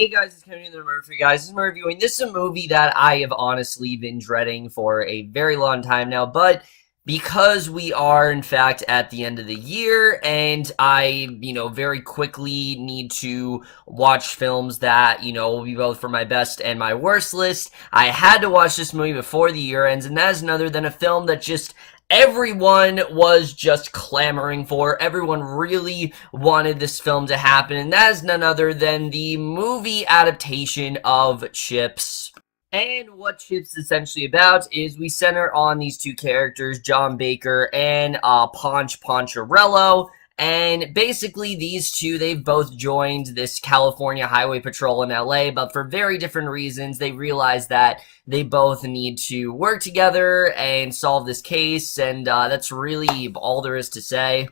Hey guys, it's Kenny the Murphy guys. This is reviewing. This is a movie that I have honestly been dreading for a very long time now, but because we are in fact at the end of the year and I, very quickly need to watch films that, will be both for my best and my worst list, I had to watch this movie before the year ends, and that is none other than a film that just everyone was just clamoring for. Everyone really wanted this film to happen, and that is none other than the movie adaptation of Chips. And what Chips is essentially about is we center on these two characters, John Baker and Ponch Poncharello. And basically, these two, they've both joined this California Highway Patrol in LA, but for very different reasons. They realize that they both need to work together and solve this case, and that's really all there is to say.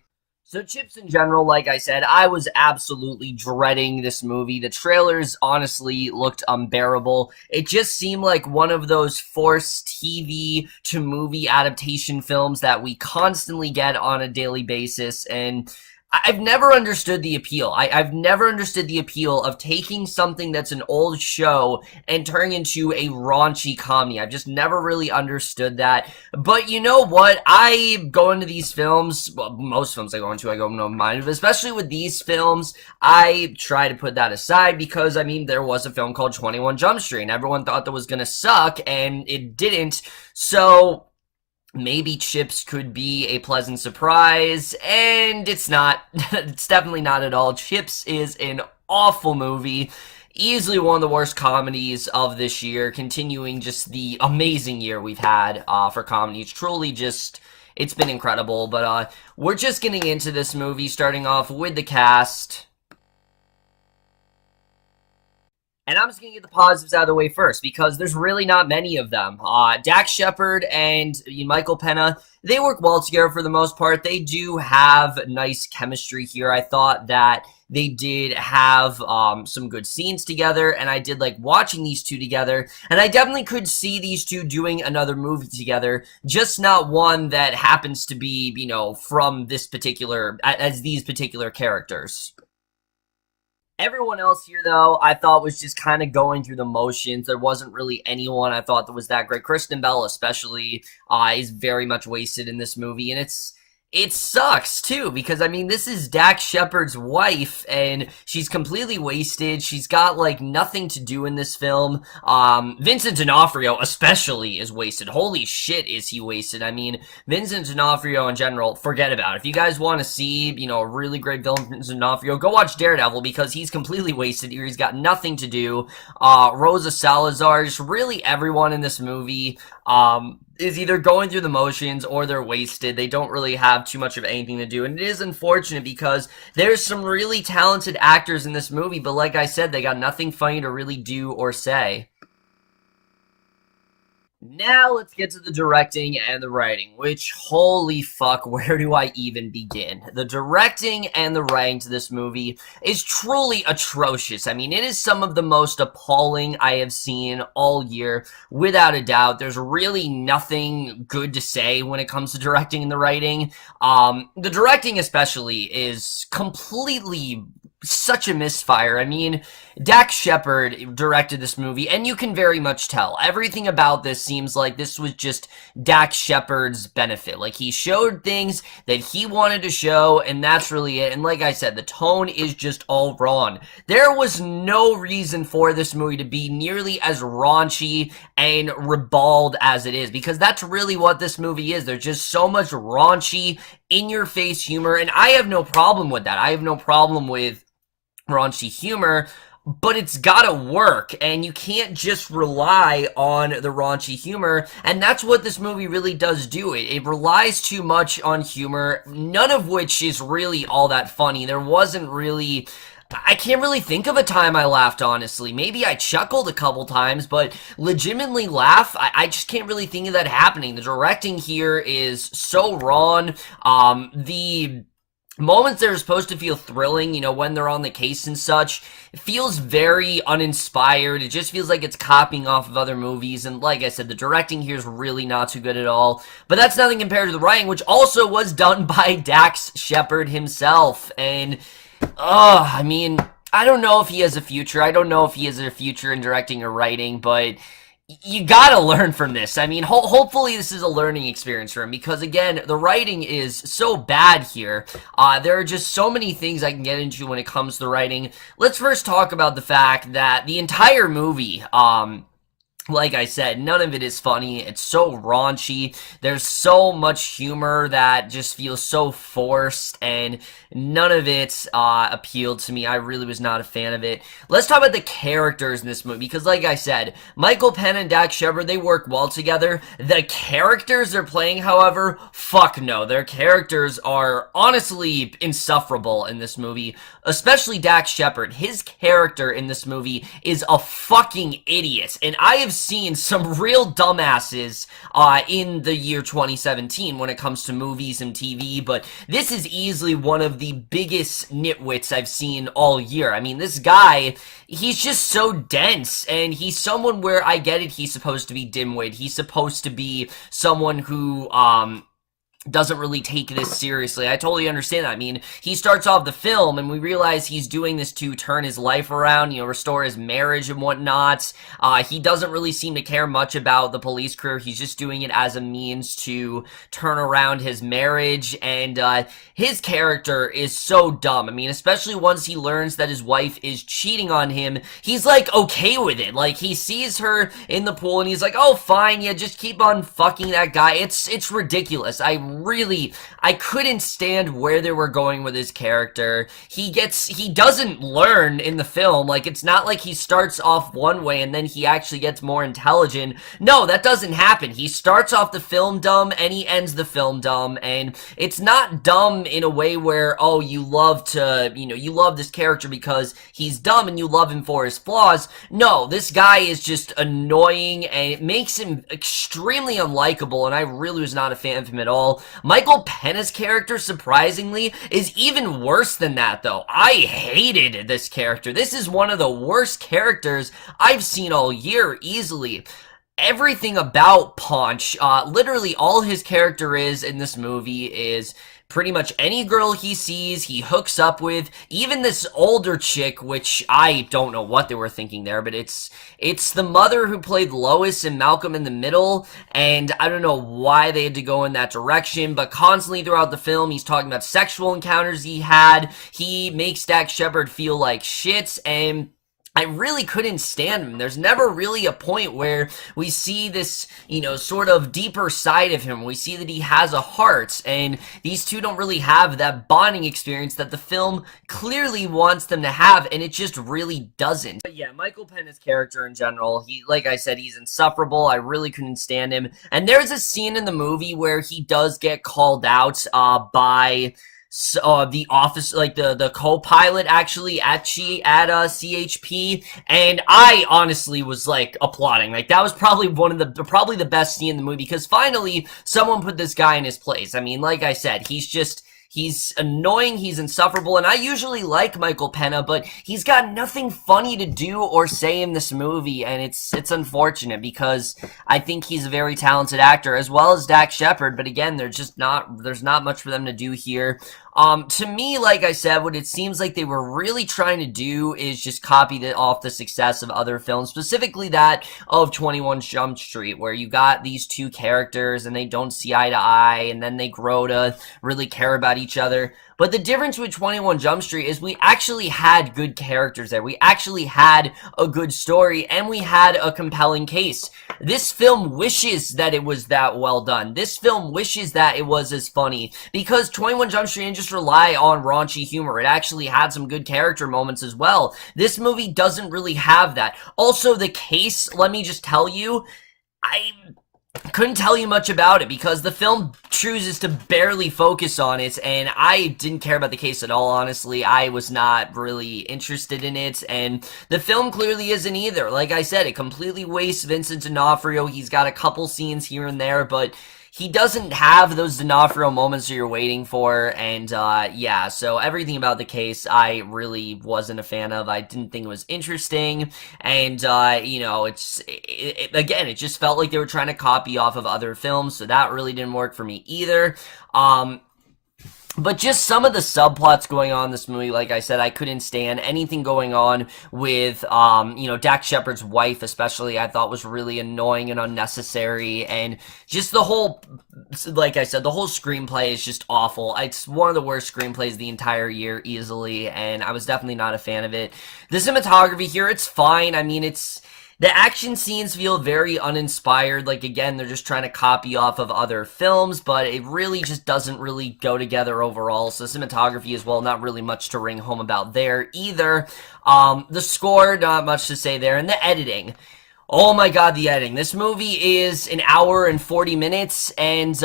So Chips in general, like I said, I was absolutely dreading this movie. The trailers honestly looked unbearable. It just seemed like one of those forced TV to movie adaptation films that we constantly get on a daily basis, and I've never understood the appeal. I've never understood the appeal of taking something that's an old show and turning into a raunchy comedy. I've just never really understood that. But you know what? I go into these films, well, most films I go into, I go no mind, but especially with these films, I try to put that aside because, there was a film called 21 Jump Street, and everyone thought that was gonna suck, and it didn't. So maybe Chips could be a pleasant surprise, and it's not. It's definitely not at all. Chips is an awful movie. Easily one of the worst comedies of this year, continuing just the amazing year we've had for comedies. Truly just, it's been incredible. But we're just getting into this movie, starting off with the cast. And I'm just going to get the positives out of the way first, because there's really not many of them. Shepard and Michael Pena, they work well together for the most part. They do have nice chemistry here. I thought that they did have some good scenes together, and I did like watching these two together. And I definitely could see these two doing another movie together, just not one that happens to be, from this particular, as these particular characters. Everyone else here, though, I thought was just kind of going through the motions. There wasn't really anyone I thought that was that great. Kristen especially, is very much wasted in this movie, and it sucks, too, because, this is Shepard's wife, and she's completely wasted. She's got, nothing to do in this film. Vincent D'Onofrio, especially, is wasted. Holy shit, is he wasted. Vincent D'Onofrio, in general, forget about it. If you guys want to see, a really great villain, Vincent D'Onofrio, go watch Daredevil, because he's completely wasted here. He's got nothing to do. Rosa, Salazar, just really everyone in this movie, is either going through the motions or they're wasted. They don't really have too much of anything to do, and it is unfortunate because there's some really talented actors in this movie, but like I said, they got nothing funny to really do or say. Now let's get to the directing and the writing, which, holy fuck, where do I even begin? The directing and the writing to this movie is truly atrocious. It is some of the most appalling I have seen all year, without a doubt. There's really nothing good to say when it comes to directing and the writing. The directing especially is completely such a misfire. Shepard directed this movie, and you can very much tell. Everything about this seems like this was just Shepard's benefit. He showed things that he wanted to show, and that's really it. And like I said, the tone is just all wrong. There was no reason for this movie to be nearly as raunchy and ribald as it is, because that's really what this movie is. There's just so much raunchy, in-your-face humor, and I have no problem with that. I have no problem with raunchy humor, but it's gotta work, and you can't just rely on the raunchy humor, and that's what this movie really does do. It relies too much on humor, none of which is really all that funny. There wasn't really... I can't really think of a time I laughed, honestly. Maybe I chuckled a couple times, but legitimately laugh, I just can't really think of that happening. The directing here is so wrong. The moments that are supposed to feel thrilling, when they're on the case and such, it feels very uninspired. It just feels like it's copying off of other movies, and like I said, the directing here is really not too good at all. But that's nothing compared to the writing, which also was done by Shepard himself, and I don't know if he has a future. I don't know if he has a future in directing or writing, but you gotta learn from this. I mean, hopefully this is a learning experience for him because, again, the writing is so bad here. There are just so many things I can get into when it comes to writing. Let's first talk about the fact that the entire movie, like I said, none of it is funny. It's so raunchy. There's so much humor that just feels so forced, and none of it appealed to me. I really was not a fan of it. Let's talk about the characters in this movie, because like I said, Michael Pena and Dax Shepard, they work well together. The characters they're playing, however, fuck no. Their characters are honestly insufferable in this movie, especially Dax Shepard. His character in this movie is a fucking idiot, and I have seen some real dumbasses in the year 2017 when it comes to movies and TV, but this is easily one of the biggest nitwits I've seen all year. I mean, this guy, he's just so dense, and he's someone where I get it, he's supposed to be dimwit. He's supposed to be someone who, doesn't really take this seriously. I totally understand that. I mean, he starts off the film and we realize he's doing this to turn his life around, restore his marriage and whatnot. He doesn't really seem to care much about the police career. He's just doing it as a means to turn around his marriage, and his character is so dumb. I mean, especially once he learns that his wife is cheating on him, he's like okay with it. Like, he sees her in the pool and he's like, oh fine, yeah, just keep on fucking that guy. It's ridiculous. I couldn't stand where they were going with his character. He doesn't learn in the film. Like, it's not like he starts off one way and then he actually gets more intelligent. No, that doesn't happen. He starts off the film dumb and he ends the film dumb, and it's not dumb in a way where, oh, you love this character because he's dumb and you love him for his flaws. No, this guy is just annoying and it makes him extremely unlikable, and I really was not a fan of him at all. Michael Pena's character, surprisingly, is even worse than that, though. I hated this character. This is one of the worst characters I've seen all year, easily. Everything about Paunch, literally all his character is in this movie is pretty much any girl he sees, he hooks up with. Even this older chick, which I don't know what they were thinking there, but it's the mother who played Lois in Malcolm in the Middle, and I don't know why they had to go in that direction, but constantly throughout the film, he's talking about sexual encounters he had. He makes Dax Shepard feel like shit, and I really couldn't stand him. There's never really a point where we see this, sort of deeper side of him. We see that he has a heart, and these two don't really have that bonding experience that the film clearly wants them to have, and it just really doesn't. But yeah, Michael Pena's character in general, like I said, he's insufferable. I really couldn't stand him. And there's a scene in the movie where he does get called out by the office, like the co-pilot, actually at CHP, and I honestly was like applauding. Like, that was probably probably the best scene in the movie, because finally someone put this guy in his place. I mean, like I said, he's annoying, he's insufferable, and I usually like Michael Pena, but he's got nothing funny to do or say in this movie, and it's unfortunate, because I think he's a very talented actor, as well as Dax Shepard, but again, there's not much for them to do here. To me, like I said, what it seems like they were really trying to do is just copy off the success of other films, specifically that of 21 Jump Street, where you got these two characters and they don't see eye to eye, and then they grow to really care about each other. But the difference with 21 Jump Street is we actually had good characters there. We actually had a good story, and we had a compelling case. This film wishes that it was that well done. This film wishes that it was as funny, because 21 Jump Street didn't just rely on raunchy humor. It actually had some good character moments as well. This movie doesn't really have that. Also, the case, let me just tell you, I couldn't tell you much about it because the film chooses to barely focus on it, and I didn't care about the case at all, honestly. I was not really interested in it, and the film clearly isn't either. Like I said, it completely wastes Vincent D'Onofrio. He's got a couple scenes here and there, but he doesn't have those D'Onofrio moments that you're waiting for, and yeah, so everything about the case I really wasn't a fan of. I didn't think it was interesting, and again, it just felt like they were trying to copy off of other films, so that really didn't work for me either. But just some of the subplots going on in this movie, like I said, I couldn't stand. Anything going on with, Dax Shepard's wife, especially, I thought was really annoying and unnecessary. And just the whole, like I said, the whole screenplay is just awful. It's one of the worst screenplays the entire year, easily. And I was definitely not a fan of it. The cinematography here, it's fine. I mean, the action scenes feel very uninspired. Like, again, they're just trying to copy off of other films, but it really just doesn't really go together overall. So cinematography as well, not really much to ring home about there either. The score, not much to say there. And the editing. Oh my god, the editing. This movie is an hour and 40 minutes, and,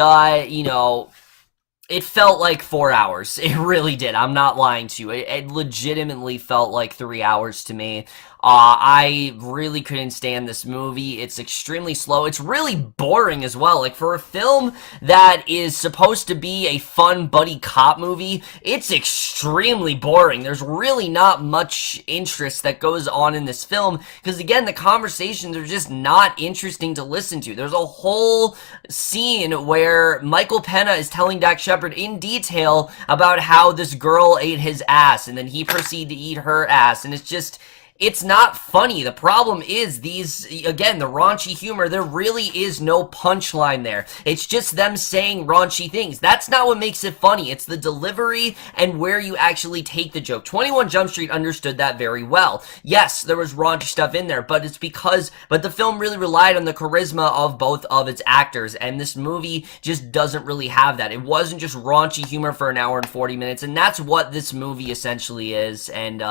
it felt like 4 hours. It really did. I'm not lying to you. It legitimately felt like 3 hours to me. I really couldn't stand this movie. It's extremely slow. It's really boring as well. Like, for a film that is supposed to be a fun buddy cop movie, it's extremely boring. There's really not much interest that goes on in this film because, again, the conversations are just not interesting to listen to. There's a whole scene where Michael Pena is telling Dax Shepard in detail about how this girl ate his ass, and then he proceeded to eat her ass, and it's not funny. The problem is the raunchy humor. There really is no punchline there. It's just them saying raunchy things. That's not what makes it funny. It's the delivery and where you actually take the joke. 21 Jump Street understood that very well. Yes, there was raunchy stuff in there, but the film really relied on the charisma of both of its actors, and this movie just doesn't really have that. It wasn't just raunchy humor for an hour and 40 minutes, and that's what this movie essentially is, and,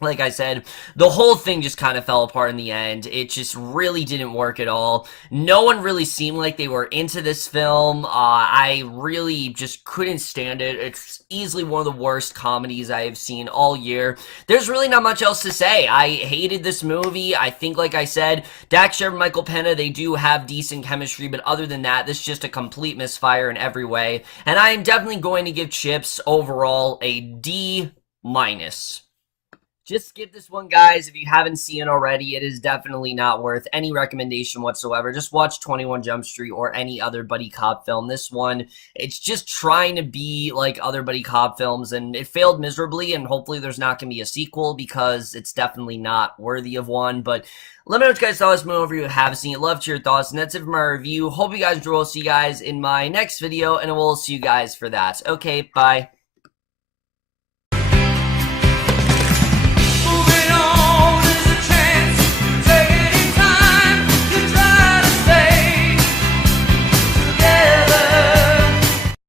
like I said, the whole thing just kind of fell apart in the end. It just really didn't work at all. No one really seemed like they were into this film. I really just couldn't stand it. It's easily one of the worst comedies I have seen all year. There's really not much else to say. I hated this movie. I think, like I said, Dax Shepard and Michael Pena, they do have decent chemistry, but other than that, this is just a complete misfire in every way. And I am definitely going to give Chips overall a D-. Just skip this one, guys. If you haven't seen it already, it is definitely not worth any recommendation whatsoever. Just watch 21 Jump Street or any other buddy cop film. This one, it's just trying to be like other buddy cop films, and it failed miserably, and hopefully there's not going to be a sequel because it's definitely not worthy of one. But let me know what you guys thought of this movie if you have seen it. Love to hear your thoughts, and that's it for my review. Hope you guys enjoy. I'll see you guys in my next video, and I will see you guys for that. Okay, bye.